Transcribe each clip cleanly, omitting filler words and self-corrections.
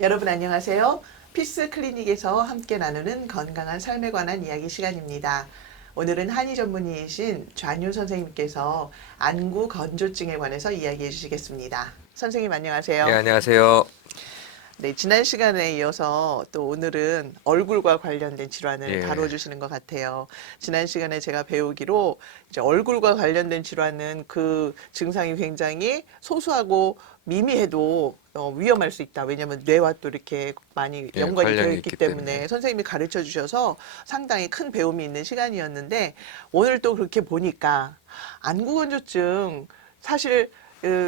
여러분 안녕하세요. 피스 클리닉에서 함께 나누는 건강한 삶에 관한 이야기 시간입니다. 오늘은 한의 전문의이신 좌뉴 선생님께서 안구 건조증에 관해서 이야기해 주시겠습니다. 선생님 안녕하세요. 네, 안녕하세요. 네, 지난 시간에 이어서 또 오늘은 얼굴과 관련된 질환을 예. 다뤄주시는 것 같아요. 지난 시간에 제가 배우기로 이제 얼굴과 관련된 질환은 그 증상이 굉장히 소소하고 미미해도 위험할 수 있다. 왜냐하면 뇌와 또 이렇게 많이 예, 연관이 되어 관련이 있기 있기 때문에 때문에. 선생님이 가르쳐 주셔서 상당히 큰 배움이 있는 시간이었는데 오늘 또 그렇게 보니까 안구 건조증 사실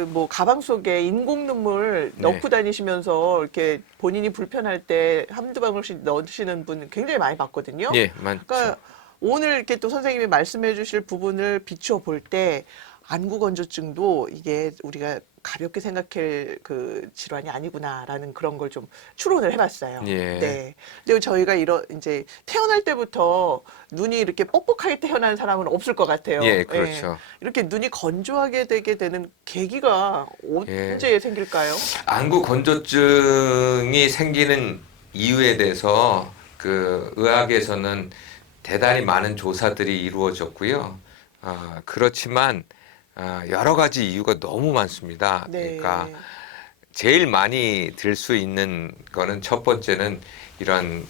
뭐 가방 속에 인공 눈물 네. 넣고 다니시면서 이렇게 본인이 불편할 때 한두 방울씩 넣으시는 분 굉장히 많이 봤거든요. 예, 많죠. 그러니까 오늘 이렇게 또 선생님이 말씀해 주실 부분을 비추어 볼 때 안구 건조증도 이게 우리가 가볍게 생각할 그 질환이 아니구나라는 그런 걸 좀 추론을 해봤어요. 예. 네. 그리고 저희가 이제 태어날 때부터 눈이 이렇게 뻑뻑하게 태어난 사람은 없을 것 같아요. 예, 그렇죠. 이렇게 눈이 건조하게 되게 되는 계기가 예. 언제 생길까요? 안구 건조증이 생기는 이유에 대해서 그 의학에서는 대단히 많은 조사들이 이루어졌고요. 그렇지만 여러 가지 이유가 너무 많습니다. 네. 그러니까 제일 많이 들 수 있는 거는 첫 번째는 이런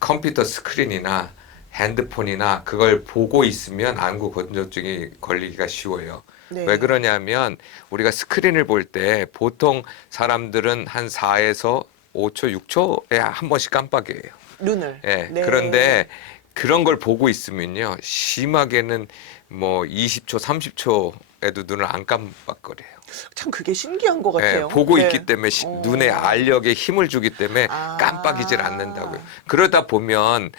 컴퓨터 스크린이나 핸드폰이나 그걸 보고 있으면 안구 건조증이 걸리기가 쉬워요. 네. 왜 그러냐면 우리가 스크린을 볼 때 보통 사람들은 한 4에서 5초, 6초에 한 번씩 깜빡이에요. 눈을. 예. 네. 그런데 그런 걸 보고 있으면요. 심하게는 뭐 20초, 30초에도 눈을 안 깜빡거려요. 참 그게 신기한 것 예, 같아요. 보고 네. 있기 때문에 눈의 알력에 힘을 주기 때문에 아. 깜빡이질 않는다고요. 그러다 보면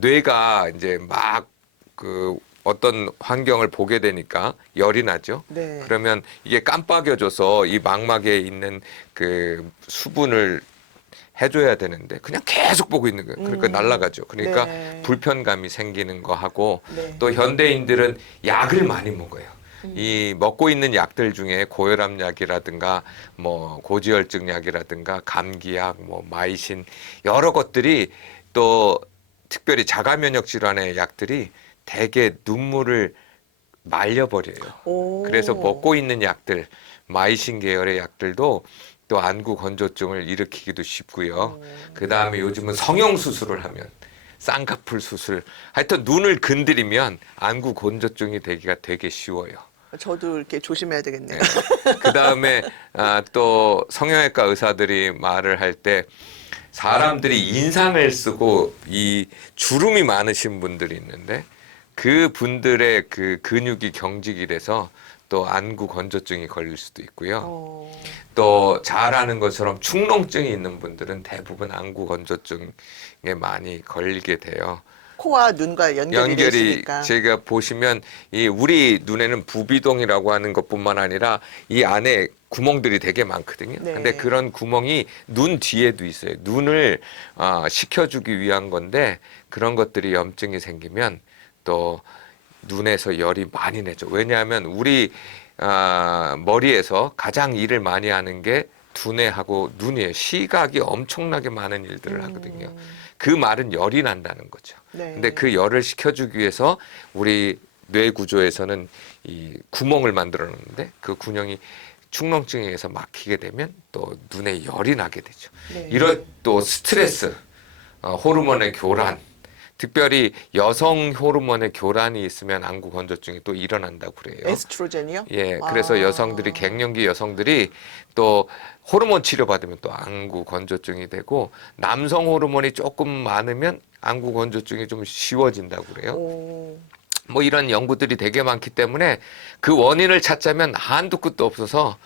뇌가 이제 막 그 어떤 환경을 보게 되니까 열이 나죠. 네. 그러면 이게 깜빡여져서 이 망막에 있는 그 수분을 해줘야 되는데 그냥 계속 보고 있는 거예요. 그러니까 날아가죠. 그러니까 네. 불편감이 생기는 거 하고 네. 또 현대인들은 약을 많이 먹어요. 이 먹고 있는 약들 중에 고혈압 약이라든가 뭐 고지혈증 약이라든가 감기약 뭐 마이신 여러 것들이 또 특별히 자가 면역 질환의 약들이 대개 눈물을 말려버려요. 오. 그래서 먹고 있는 약들 마이신 계열의 약들도 또 안구 건조증을 일으키기도 쉽고요. 그 다음에 요즘은 성형 수술을 하면 쌍꺼풀 수술 하여튼 눈을 건드리면 안구 건조증이 되기가 되게 쉬워요. 저도 이렇게 조심해야 되겠네요. 그 다음에 또 성형외과 의사들이 말을 할 때 사람들이 인상을 쓰고 이 주름이 많으신 분들이 있는데 그 분들의 그 근육이 경직이 돼서 또 안구 건조증이 걸릴 수도 있고요. 또 잘 아는 것처럼 축농증이 있는 분들은 대부분 안구 건조증에 많이 걸리게 돼요. 코와 눈과 연결이 돼 있으니까. 제가 보시면 이 우리 눈에는 부비동이라고 하는 것뿐만 아니라 이 안에 구멍들이 되게 많거든요. 네. 근데 그런 구멍이 눈 뒤에도 있어요. 눈을 식혀주기 위한 건데 그런 것들이 염증이 생기면 또 눈에서 열이 많이 내죠. 왜냐하면 우리 머리에서 가장 일을 많이 하는 게 두뇌하고 눈이에요. 시각이 엄청나게 많은 일들을 하거든요. 그 말은 열이 난다는 거죠. 네. 근데 그 열을 식혀주기 위해서 우리 뇌 구조에서는 이 구멍을 만들어 놓는데 그 구멍이 축농증에 의해서 막히게 되면 또 눈에 열이 나게 되죠. 네. 이런 또 스트레스, 호르몬의 교란, 특별히 여성 호르몬의 교란이 있으면 안구 건조증이 또 일어난다고 그래요. 에스트로겐이요? 예, 그래서 여성들이 갱년기 여성들이 또 호르몬 치료 받으면 또 안구 건조증이 되고 남성 호르몬이 조금 많으면 안구 건조증이 좀 쉬워진다고 그래요. 오. 뭐 이런 연구들이 되게 많기 때문에 그 원인을 찾자면 한두 끝도 없어서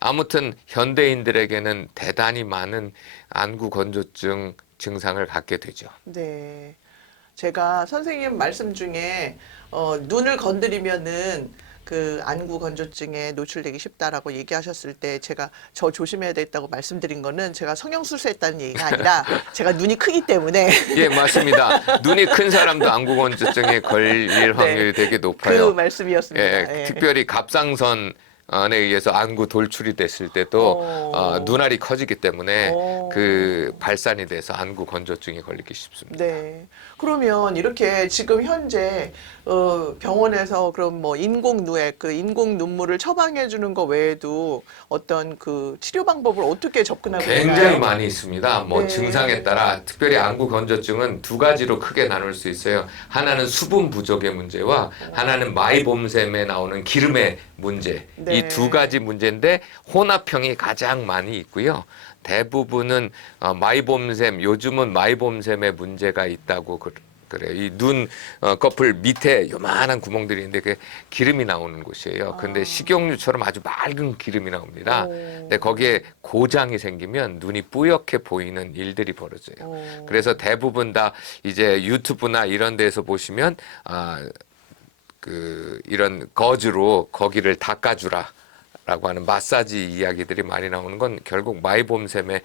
아무튼 현대인들에게는 대단히 많은 안구 건조증 증상을 갖게 되죠. 네. 제가 선생님 말씀 중에 눈을 건드리면은 그 안구 건조증에 노출되기 쉽다라고 얘기하셨을 때 제가 저 조심해야 되겠다고 말씀드린 거는 제가 성형수술했다는 얘기가 아니라 제가 눈이 크기 때문에 예, 맞습니다. 눈이 큰 사람도 안구 건조증에 걸릴 확률이 되게 높아요. 그 말씀이었습니다. 예, 특별히 갑상선 에 의해서 안구 돌출이 됐을 때도 눈알이 커지기 때문에 그 발산이 돼서 안구 건조증이 걸리기 쉽습니다. 네. 그러면 이렇게 지금 현재 병원에서 그럼 뭐 인공 누액, 그 인공 눈물을 처방해 주는 거 외에도 어떤 그 치료 방법을 어떻게 접근하고 있나요? 굉장히 많이 있습니다. 뭐 네. 증상에 따라 특별히 안구 건조증은 두 가지로 크게 나눌 수 있어요. 하나는 수분 부족의 문제와 하나는 마이봄샘에 나오는 기름의 문제. 네. 이 두 가지 문제인데 혼합형이 가장 많이 있고요. 대부분은 마이봄샘, 요즘은 마이봄샘에 문제가 있다고 그래요. 이 눈 커플 밑에 요만한 구멍들이 있는데 그게 기름이 나오는 곳이에요. 근데 식용유처럼 아주 맑은 기름이 나옵니다. 근데 거기에 고장이 생기면 눈이 뿌옇게 보이는 일들이 벌어져요. 그래서 대부분 다 이제 유튜브나 이런 데서 보시면 이런 거즈로 거기를 닦아주라. 라고 하는 마사지 이야기들이 많이 나오는 건 결국 마이봄샘의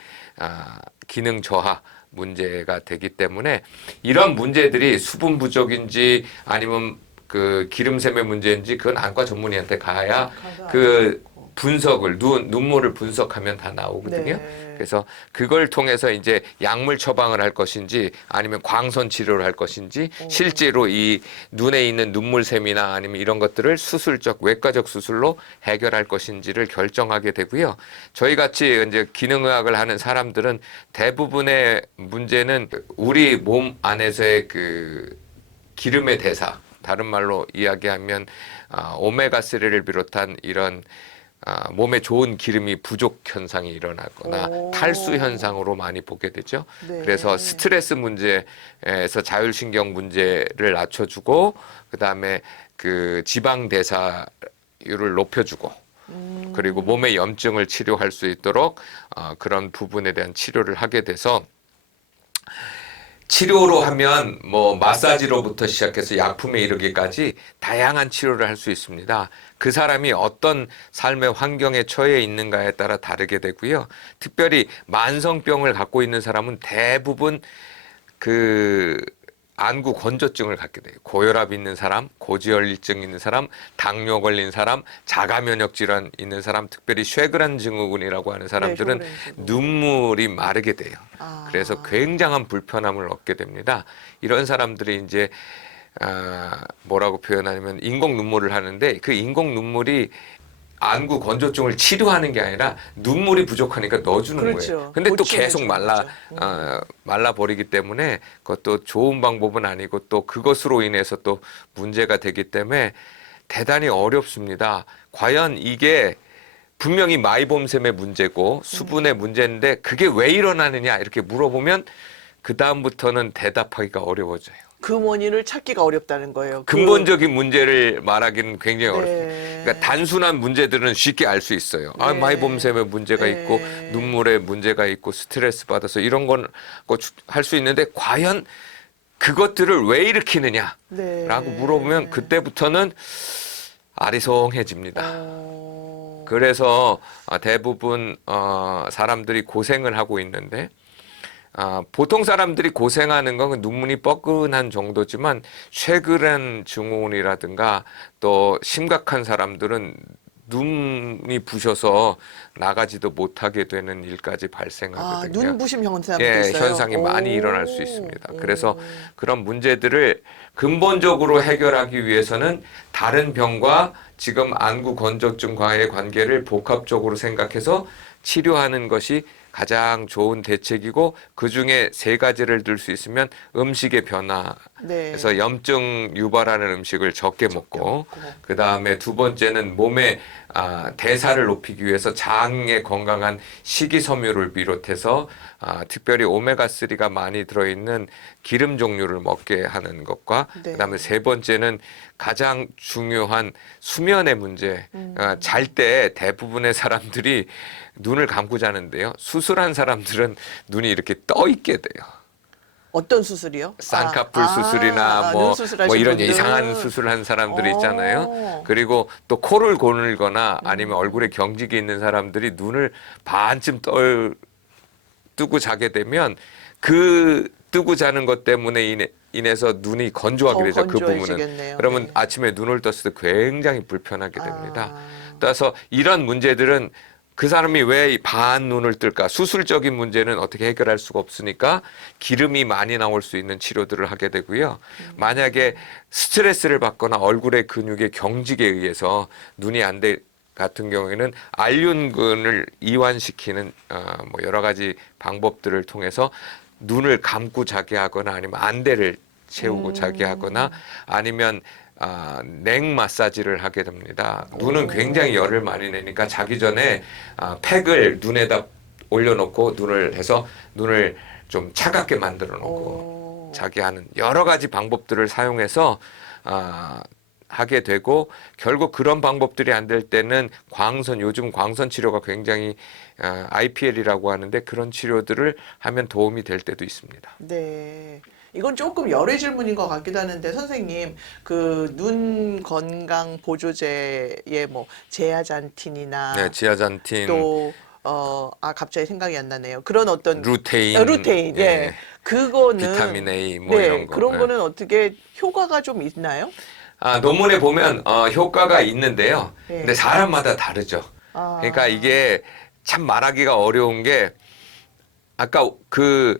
기능 저하 문제가 되기 때문에 이런 문제들이 수분 부족인지 아니면 그 기름샘의 문제인지 그건 안과 전문의한테 가야 그 분석을 눈물을 분석하면 다 나오거든요. 네. 그래서 그걸 통해서 이제 약물 처방을 할 것인지 아니면 광선 치료를 할 것인지 실제로 이 눈에 있는 눈물샘이나 아니면 이런 것들을 수술적 외과적 수술로 해결할 것인지를 결정하게 되고요. 저희 같이 이제 기능의학을 하는 사람들은 대부분의 문제는 우리 몸 안에서의 그 기름의 대사, 다른 말로 이야기하면 오메가3를 비롯한 이런 몸에 좋은 기름이 부족 현상이 일어나거나 탈수 현상으로 많이 보게 되죠. 네. 그래서 스트레스 문제에서 자율신경 문제를 낮춰주고 그다음에 그 지방 대사율을 높여주고 그리고 몸의 염증을 치료할 수 있도록 그런 부분에 대한 치료를 하게 돼서 치료로 하면 뭐 마사지로부터 시작해서 약품에 이르기까지 다양한 치료를 할 수 있습니다. 그 사람이 어떤 삶의 환경에 처해 있는가에 따라 다르게 되고요. 특별히 만성병을 갖고 있는 사람은 대부분 그 안구 건조증을 갖게 돼요. 고혈압 있는 사람, 고지혈증 있는 사람, 당뇨 걸린 사람, 자가 면역 질환 있는 사람, 특별히 쉐그란 증후군이라고 하는 사람들은 쉐그란 증후군. 눈물이 마르게 돼요. 그래서 굉장한 불편함을 얻게 됩니다. 이런 사람들이 이제 뭐라고 표현하냐면 인공 눈물을 하는데 그 인공 눈물이 안구 건조증을 치료하는 게 아니라 눈물이 부족하니까 넣어주는 그렇죠. 거예요. 근데 또 보충해 계속 주는 말라 버리기 때문에 그것도 좋은 방법은 아니고 또 그것으로 인해서 또 문제가 되기 때문에 대단히 어렵습니다. 과연 이게 분명히 마이봄샘의 문제고 수분의 문제인데 그게 왜 일어나느냐 이렇게 물어보면 그 다음부터는 대답하기가 어려워져요. 그 원인을 찾기가 어렵다는 거예요. 근본적인 문제를 말하기는 굉장히 어렵습니다. 네. 그러니까 단순한 문제들은 쉽게 알 수 있어요. 네. 마이봄샘에 문제가 네. 있고 눈물에 문제가 있고 스트레스 받아서 이런 건 할 수 있는데 과연 그것들을 왜 일으키느냐라고 네. 물어보면 그때부터는 아리송해집니다. 어... 그래서 대부분 사람들이 고생을 하고 있는데 보통 사람들이 고생하는 건 눈물이 뻐근한 정도지만 쉐그란 증후군이라든가 또 심각한 사람들은 눈이 부셔서 나가지도 못하게 되는 일까지 발생하거든요. 눈부심 현상도 예, 있어요. 현상이 많이 일어날 수 있습니다. 그래서 그런 문제들을 근본적으로 해결하기 위해서는 다른 병과 지금 안구 건조증과의 관계를 복합적으로 생각해서 치료하는 것이 가장 좋은 대책이고 그중에 세 가지를 들 수 있으면 음식의 변화 그래서 염증 유발하는 음식을 적게 먹고 그다음에 두 번째는 몸의 대사를 높이기 위해서 장의 건강한 식이섬유를 비롯해서 특별히 오메가3가 많이 들어있는 기름 종류를 먹게 하는 것과 그다음에 세 번째는 가장 중요한 수면의 문제. 잘 때 대부분의 사람들이 눈을 감고 자는데요. 수술한 사람들은 눈이 이렇게 떠 있게 돼요. 어떤 수술이요? 쌍꺼풀 수술이나 뭐 이런 분들. 이상한 수술한 사람들이 있잖아요. 그리고 또 코를 고늘거나 아니면 얼굴에 경직이 있는 사람들이 눈을 반쯤 뜨고 자게 되면 그 뜨고 자는 것 때문에 인해서 눈이 건조하게 되죠. 그 부분은. 그러면 아침에 눈을 떴을 때 굉장히 불편하게 됩니다. 따라서 이런 문제들은 그 사람이 왜 반 눈을 뜰까? 수술적인 문제는 어떻게 해결할 수가 없으니까 기름이 많이 나올 수 있는 치료들을 하게 되고요. 만약에 스트레스를 받거나 얼굴의 근육의 경직에 의해서 눈이 안 돼 같은 경우에는 알륜근을 이완시키는 뭐 여러 가지 방법들을 통해서 눈을 감고 자게 하거나 아니면 안대를 채우고 자게 하거나 아니면 냉 마사지를 하게 됩니다. 눈은 굉장히 열을 많이 내니까 자기 전에 팩을 눈에다 올려놓고 눈을 해서 눈을 좀 차갑게 만들어 놓고 자게 하는 여러 가지 방법들을 사용해서 하게 되고 결국 그런 방법들이 안 될 때는 요즘 광선 치료가 굉장히 IPL이라고 하는데 그런 치료들을 하면 도움이 될 때도 있습니다. 네. 이건 조금 열의 질문인 것 같기도 하는데 선생님 그 눈 건강 보조제의 뭐 제아잔틴이나 네, 지아잔틴, 또 갑자기 생각이 안 나네요. 그런 어떤 루테인, 루테인, 예. 예, 그거는 비타민 A 뭐 네, 이런 거. 그런 예. 거는 어떻게 효과가 좀 있나요? 논문에 보면 효과가 있는데요. 예. 근데 사람마다 다르죠. 그러니까 이게 참 말하기가 어려운 게 아까 그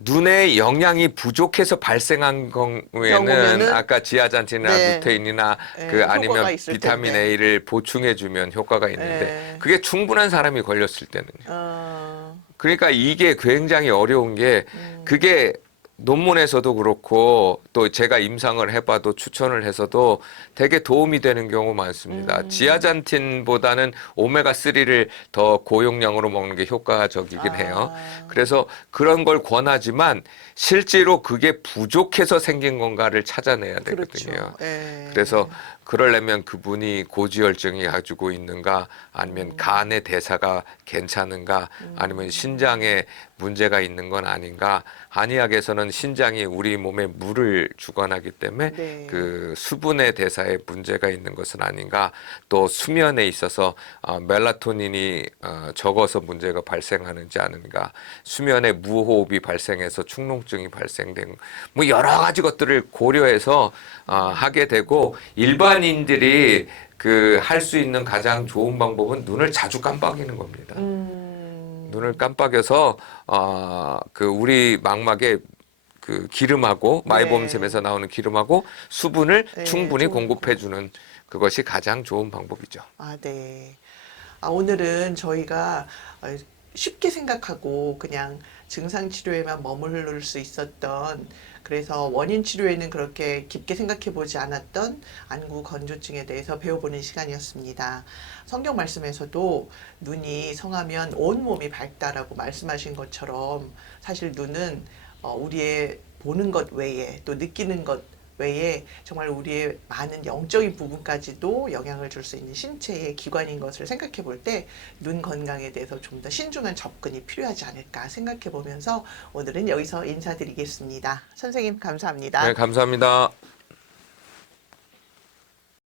눈에 영양이 부족해서 발생한 경우에는 경우면은 아까 지아잔틴이나 네. 루테인이나 예, 그 효과가 아니면 있을 비타민 텐데. A를 보충해 주면 효과가 있는데 예. 그게 충분한 사람이 걸렸을 때는요. 어, 그러니까 이게 굉장히 어려운 게 그게 논문에서도 그렇고 또 제가 임상을 해봐도 추천을 해서도 되게 도움이 되는 경우 많습니다. 지아잔틴보다는 오메가3를 더 고용량으로 먹는 게 효과적이긴 해요. 그래서 그런 걸 권하지만 실제로 그게 부족해서 생긴 건가를 찾아내야 되거든요. 그렇죠. 예. 그래서 그러려면 그분이 고지혈증이 가지고 있는가 아니면 간의 대사가 괜찮은가 아니면 신장에 문제가 있는 건 아닌가. 한의학에서는 신장이 우리 몸에 물을 주관하기 때문에 네. 그 수분의 대사에 문제가 있는 것은 아닌가. 또 수면에 있어서 멜라토닌이 적어서 문제가 발생하는지 아닌가. 수면에 무호흡이 발생해서 축농증이 발생된 뭐 여러 가지 것들을 고려해서 하게 되고 일반인들이 그 할 수 있는 가장 좋은 방법은 눈을 자주 깜빡이는 겁니다. 눈을 깜빡여서 그 우리 망막에 그 기름하고 네. 마이봄샘에서 나오는 기름하고 수분을 네, 충분히 좀 공급해 주는 그것이 가장 좋은 방법이죠. 네. 오늘은 저희가 쉽게 생각하고 그냥 증상 치료에만 머무를 수 있었던 그래서 원인 치료에는 그렇게 깊게 생각해 보지 않았던 안구 건조증에 대해서 배워보는 시간이었습니다. 성경 말씀에서도 눈이 성하면 온 몸이 밝다라고 말씀하신 것처럼 사실 눈은 우리의 보는 것 외에 또 느끼는 것 외에 정말 우리의 많은 영적인 부분까지도 영향을 줄 수 있는 신체의 기관인 것을 생각해 볼 때 눈 건강에 대해서 좀 더 신중한 접근이 필요하지 않을까 생각해 보면서 오늘은 여기서 인사드리겠습니다. 선생님 감사합니다. 네, 감사합니다.